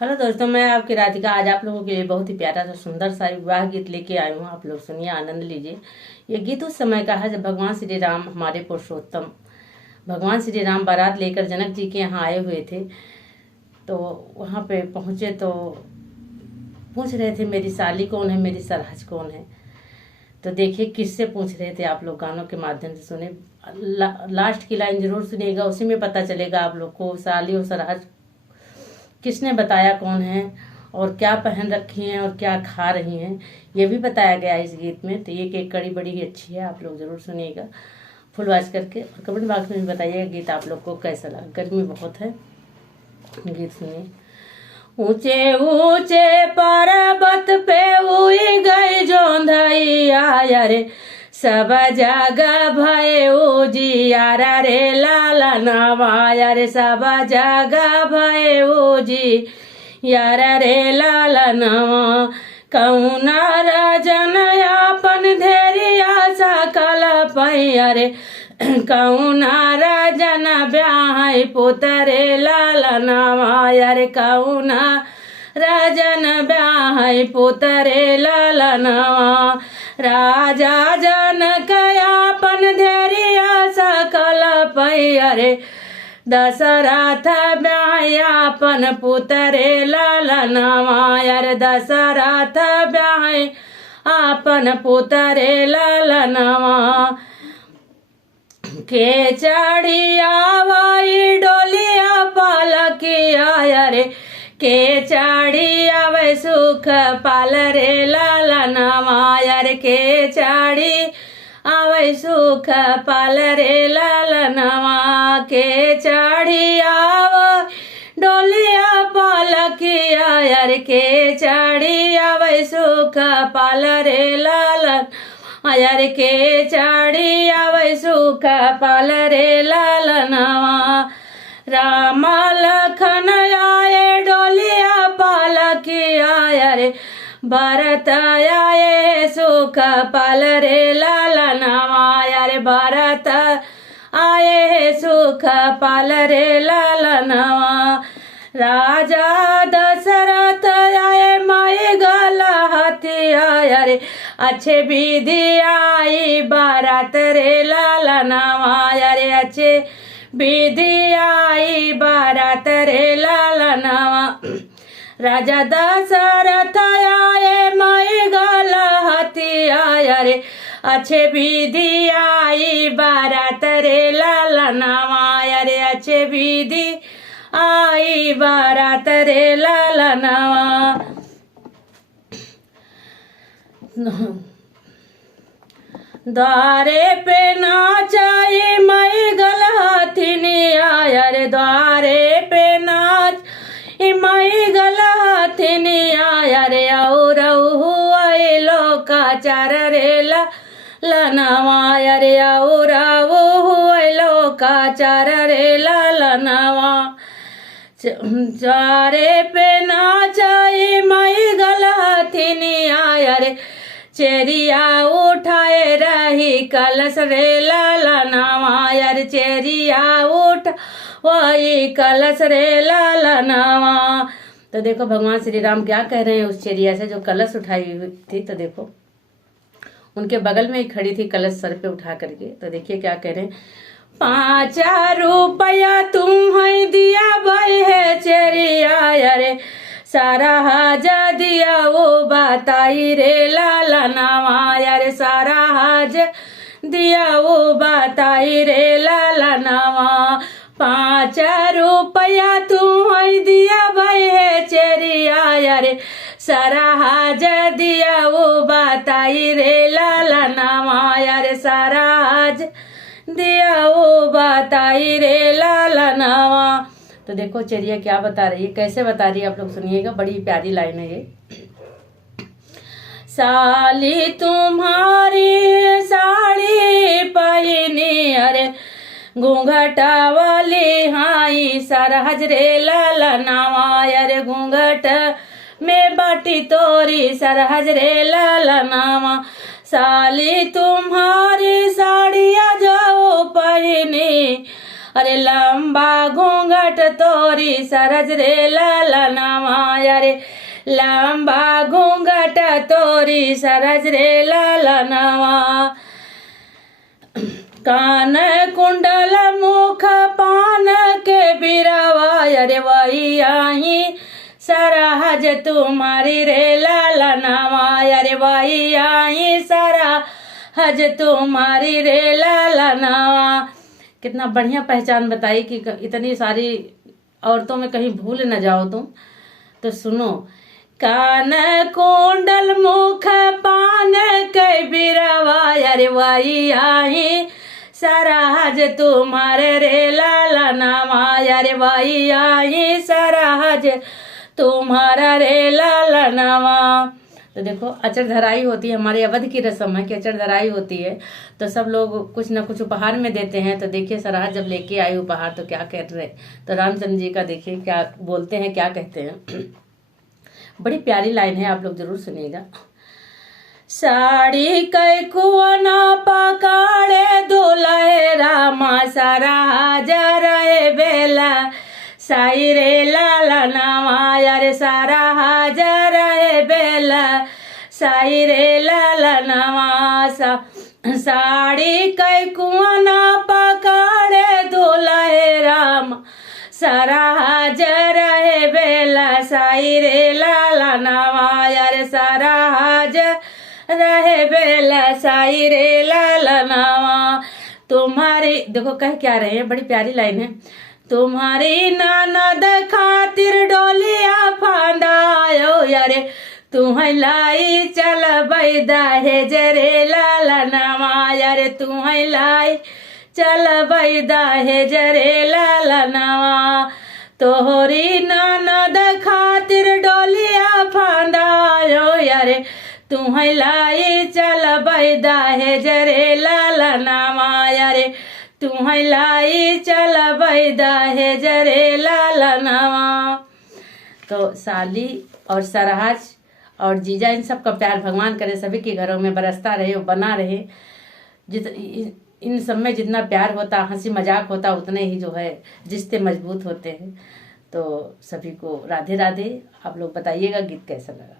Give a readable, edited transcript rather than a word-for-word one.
Hello दोस्तों, मैं आपकी राधिका आज आप लोगों के लिए बहुत ही प्यारा सा सुंदर सा विवाह गीत लेके आई हूँ। आप लोग सुनिए, आनंद लीजिए। ये गीत उस समय का है जब भगवान श्री राम, हमारे पुरुषोत्तम भगवान श्री राम बारात लेकर जनक जी के यहाँ आए हुए थे। तो वहाँ पे पहुँचे तो पूछ रहे थे, मेरी साली कौन है, मेरी सरहज कौन है। तो देखिए किससे पूछ रहे थे, आप लोग गानों के माध्यम से सुने। लास्ट की लाइन जरूर सुनिएगा, उसी में पता चलेगा आप लोग को साली और सरहज किसने बताया कौन है और क्या पहन रखी हैं और क्या खा रही हैं, ये भी बताया गया है इस गीत में। तो ये एक कड़ी बड़ी ही अच्छी है, आप लोग जरूर सुनिएगा फुल वॉच करके, और कमेंट बॉक्स में भी बताइएगा गीत आप लोग को कैसा लगा। गर्मी बहुत है, गीत सुनिए। ऊंचे ऊंचे पर्वत पे हुई गई जोंधैया रे, सब जगह भय उजियारा रे, लाला नवाया रे, सब जगह भय उजियारा रे, लाला नवा। कौना राजन अपन धेरिया सकल पैया रे, कौना राजन ब्याह पुतरे, लाला नवाया रे, कौना राजन ब्याह पुतरे, लाला नवा। राजा जनक अपन धैर्य सकल पैया रे, दशरथ ब्याह अपन पुतरे, लाला नवाया रे, दशरथ ब्याह अपन पुतरे, लाला नवा। के चढ़िया वही डोलिया पालकिया रे, के चढ़ी आवे सुख पाल रे, लाला नवाया रे, के चढ़ी आवे सुख पाल रे, लाला नवा। के चढ़ी आवे डोलिया पालकिया रे, के चढ़ी आवे सुख पाल रे, लाला यार, के चढ़ी आवे सुख पाल रे, लाला नवा। राम लखन आए डोलिया पालकिया रे, भरत आए सुख पाल रे, लाला नवाया रे, भरत आए सुख पाल रे, लाला नवा। राजा दशरथ आए माई गला हथिया रे, अच्छे विधि आई बारात रे, लाला नवाया रे, अच्छे विधि आई बारात रे, लाला नवा। राजा दशरथ आए माई गला हथिया रे, अच्छे विधि आई बारात रे, लाला नवाया रे, अच्छे विधि आई बारात रे, लाला नवा। द्वारे पे नाचाई मई गल हथिनिया रे, द्वारे पे नाच मई गल हथिनिया रे, और हुए लोकाचार रे, लाला नवाया रे, और हुए लोकाचार रे, लाला नवा। द्वारे पे नाचाई मई गल हथिनिया रे, चेरिया उठाए रही कलश रे, लाला नवाया रे, चेरिया उठ वही कलश रे, लाला नवा। तो देखो भगवान श्री राम क्या कह रहे हैं उस चेरिया से जो कलश उठाई हुई थी। तो देखो उनके बगल में ही खड़ी थी कलश सर पे उठा करके। तो देखिए क्या कह रहे हैं, 5 रुपया तुम है दिया भाई है चेरिया रे, सारा हाजा दिया वो बताई रे, लाला नवाया रे, सारा हाज दिया वो बताई रे, लाला नवा। 5 रुपया तुम है दिया भाई है चेरिया रे, सारा हाज दिया वो बताई रे, लाला नवाया रे, सारा हाज दिया वो बताई रे, लाला नवा। तो देखो चेरिया क्या बता रही है, कैसे बता रही है, आप लोग सुनिएगा, बड़ी प्यारी लाइन है ये। साली तुम्हारी साड़ी पहनी अरे, घूंघटा वाली हाई सरहज रे, लाला नवाया रे, घूंघट में बाटी तोरी सरहज रे, लाला नवा। साली तुम्हारी साड़िया जाओ पहनी अरे, लंबा घूंघट तोरी सरज रे, लाला नवा यारे लंबा घूंघट तोरी सरज रे लालनवा कान कुंडल मुख पान के बिरावा अरे वही आई सरहज तुम्हारी रे लालनवा अरे वही आई सरहज तुम्हारी रे लालनवा। कितना बढ़िया पहचान बताई कि इतनी सारी औरतों में कहीं भूल न जाओ तुम। तो सुनो, कान कुंडल मुख पान के बिरावा अरे वही आई सरहज तुम्हारे रे लालनवा अरे वही आई सरहज तुम्हारा रे लालनवा। तो देखो अचर धराई होती है, हमारे अवध की रस्म है कि अचर धराई होती है तो सब लोग कुछ न कुछ उपहार में देते हैं। तो देखिए सरहज जब लेके आई उपहार तो क्या कह रहे, तो रामचंद्र जी का देखिए क्या बोलते हैं, क्या कहते हैं। बड़ी प्यारी लाइन है, आप लोग जरूर सुनिएगा। साड़ी कई कुआना पकाड़े दुल्हे रामा सरहज रहे बेला साई रे लालनवा अरे सरहज रहे बेला साई रे लालनवा। साड़ी कई कुआना पकाड़े दुल्हे राम सरहज रहे बेला साई रे लालनवा अरे सरहज रहे बेला साई रे लालनवा। तुम्हारी देखो कह क्या रहे हैं, बड़ी प्यारी लाइन है। तुम्हारी ननद खातिर डोलिया फांदायो यारे तुम्हें लाई चल बैदा है जरे लालनवा यारे तुम्हें लाई चल बैदा है जरे लालनवा। तोहरी ननद खातिर डोलिया फांदायो यारे तुम्हें लाई चल बैदा है जरे लालनवा यारे तुम्हें लाई चल बैदा है जरे लालनवा। तो साली और सरहज और जीजा इन सब का प्यार भगवान करे सभी के घरों में बरसता रहे और बना रहे। इन सब में जितना प्यार होता, हंसी मजाक होता, उतने ही जो है रिश्ते मजबूत होते हैं। तो सभी को राधे राधे। आप लोग बताइएगा गीत कैसा लगा।